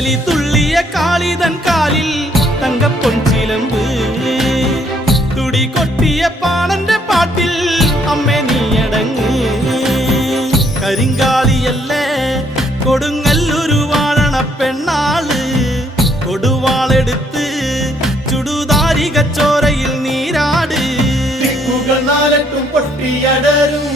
കലി തുള്ളിയ കാളിതൻ കാലിൽ തങ്കപ്പൊൻചിലമ്പ് തുടി കൊട്ടിയ പാണന്റെ പാട്ടിൽ അമ്മേ നീയടങ്ങ് കരിങ്കാലിയല്ലേ കൊടുങ്ങല്ലൊരു വാഴണ പെണ്ണാള് കൊടുവാളെടുത്ത് ചുടുതാരിക ചോരയിൽ നീരാട് നാലട്ടും പൊട്ടിയടരും